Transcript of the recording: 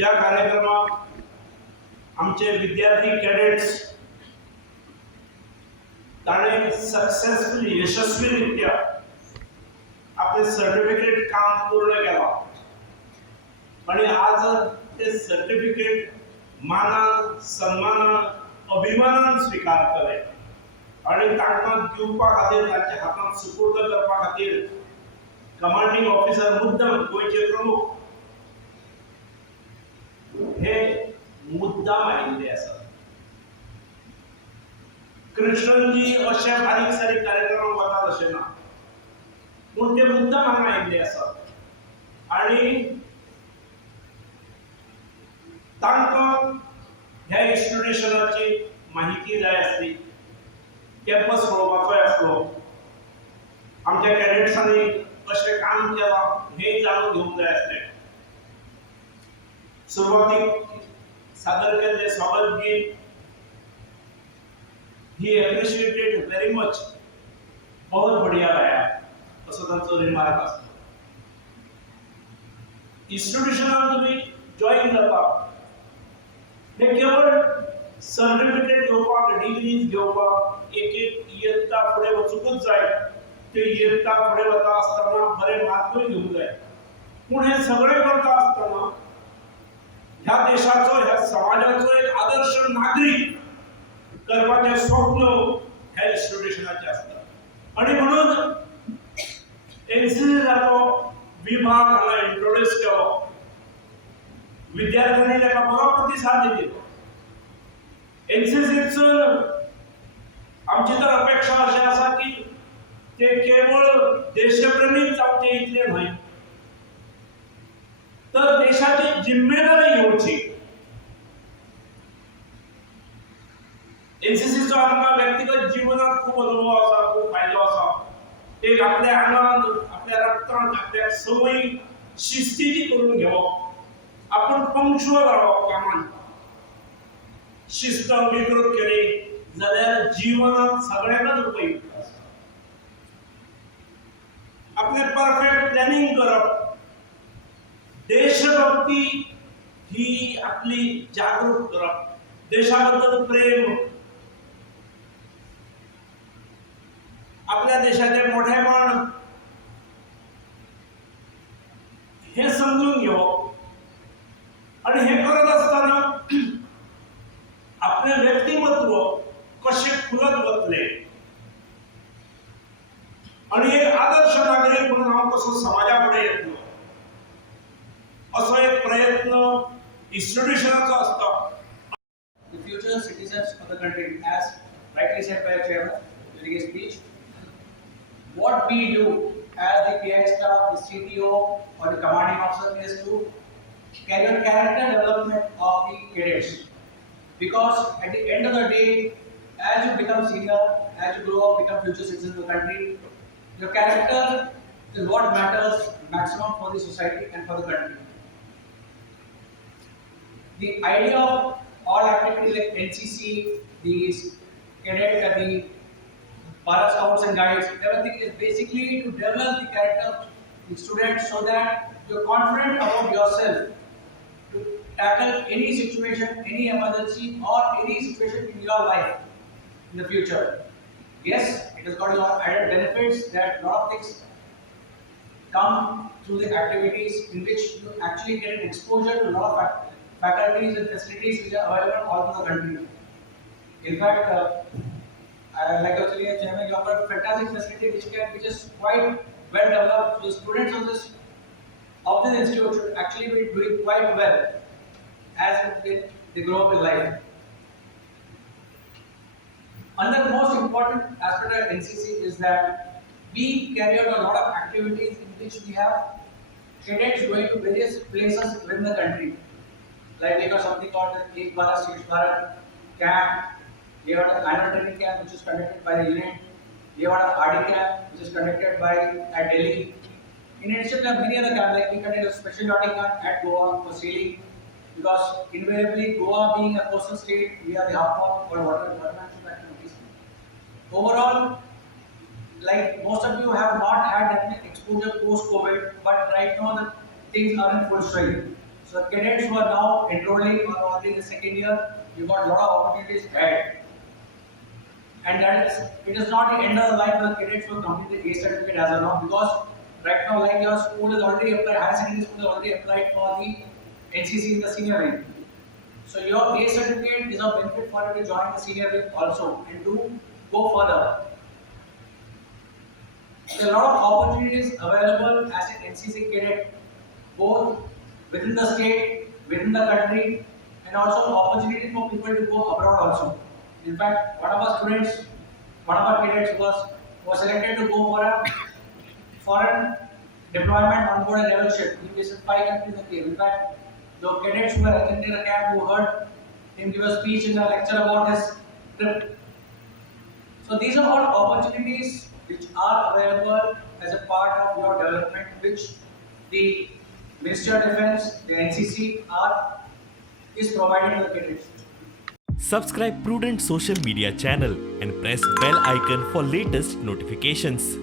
ज्या कार्यक्रमात आमचे विद्यार्थी कॅडेट्स ताणे सक्सेसफुली यशस्वीरित्या आपले सर्टिफिकेट काम पूर्ण केला आणि आज ते सर्टिफिकेट मानान सन्मानान अभिमानान स्वीकारतले आणि तांकां दिवपा खातीर तांच्या हातांत सुपूर्द करपा खातीर कमांडिंग ऑफिसर मुद्दम गोंयचे प्रमुख हे मुद्दाम आयिल्ले आसात. कृष्णजी अशे बारीक सारीक कार्यक्रम वतात अशें ना, पूण ते मुद्दाम हांगा आयिल्ले आसात आनी तांकां ह्या इन्स्टिट्यूशनाची माहिती जाय आसली, कॅम्पस पळोवपाचोय आसलो, आमच्या कॅडेट्सांनी कशें काम केलां हें जाणून घेवंक जाय आसलें. सुरवातीक सादर केल्लें स्वागत गीत ही एप्रिशिएटेड वेरी मच, बहुत बढ़िया गाया असो तांचो रिमार्क आसलो. इन्स्टिट्यूशनान तुमी जॉइन जाता हे केवळ सर्टिफिकेट घेवपाक, डिग्रीज घेवपाक, एक इयत्ता फुडें वचूंकच जाय. ते इयत्ता फुडें वता आसतना बरे मार्कूय घेवंक जाय, पूण हे सगळें करता आसतना ह्या देशाचो, ह्या समाजाचो एक आदर्श नागरीक करपाचें स्वप्न ह्या इन्स्टिट्यूशनाचें आसता. आणि म्हणून एनसीसीचो विभाग हांगा इंट्रोड्यूस केलो, विद्यार्थ्यांनी ताका बरो प्रतिसाद दिलो. एनसीसीचो आमची तर अपेक्षा अशी आसा की ते केवळ देशप्रेमीच जावचे इतले न्हय, तर देशाची जिम्मेदारी घेवची. एनसीसीचो आमकां व्यक्तिगत जीवनात खूब अनुभव आसा, खूब फायदो आसा. एक आपल्या आंगांत, आपल्या रक्तांत, आपल्या संवयी शिस्तीची करून घेवप, आपण पंक्च्युअल रावप कामान. शिस्त विकृत केली जाल्यार जीवनात सगळ्यांनाच उपयुक्त आसा. आपले परफेक्ट प्लॅनिंग करप, देशभक्ती ही आपली जागृत करप, देशाबद्दल प्रेम, आपल्या देशाचे मोठेपण हे समजून घेवप आणि हे करत असताना आपले व्यक्तिमत्व कशें फुलत वतले आणि एक आदर्श नागरिक म्हणून हांव कसो समाजा फुडें येतलो असो एक प्रयत्न इन्स्टिट्यूशनाचो आसता. The future citizens of the country, as rightly said by the chairman during his speech, what we do as the PI staff, the CTO or the commanding officer is to carry out character development of the cadets. Because at the end of the day, as you become senior, as you grow up, become future citizens of the country, your character is what matters maximum for the society and for the country. The idea of all activities like NCC, these cadet, the para scouts and guides, everything is basically to develop the character of the students so that you're confident about yourself to tackle any situation, any emergency or any situation in your life in the future. Yes, it has got a lot of added benefits that a lot of things come through the activities in which you actually get an exposure to a lot of faculties and facilities which are available all over the country. In fact, like I was saying, Chairman, you offer a fantastic facility which is quite well developed. So the students of this institute should actually be doing quite well as they grow up in life. Another most important aspect of NCC is that we carry out a lot of activities in which we have cadets going to various places within the country. Like we have something called the Ek Bharat Six Bharat camp. We have the annual training camp which is conducted by the unit. We have a RD camp which is conducted by at Delhi. In addition, there are many other camps like we conduct a special yachting camp at Goa for sailing. Because invariably Goa being a coastal state, we are the hub for water management activities. Overall, like most of you have not had that exposure post-COVID, but right now the things are in full swing. So cadets who are now enrolling or already in the second year, you got a lot of opportunities ahead. And that is, it is not the end of the line for the cadets who complete the A certificate as of now, because right now, like your school is already applied, higher secondary school is already applied for the NCC in the senior wing. So your A certificate is a benefit for you to join the senior wing also and to go further. There are a lot of opportunities available as an NCC cadet, both within the state, within the country, and also opportunity for people to go abroad also. In fact, one of our students, one of our cadets was selected to go for a foreign deployment on board a naval ship. He visited 5 countries in the In fact, the cadets who were attending the camp who heard him give a speech in a lecture about his trip. So these are all opportunities which are available as a part of your development, which the Ministry of Defence, the NCC, is providing to the cadets. Subscribe Prudent social media channel and press bell icon for latest notifications.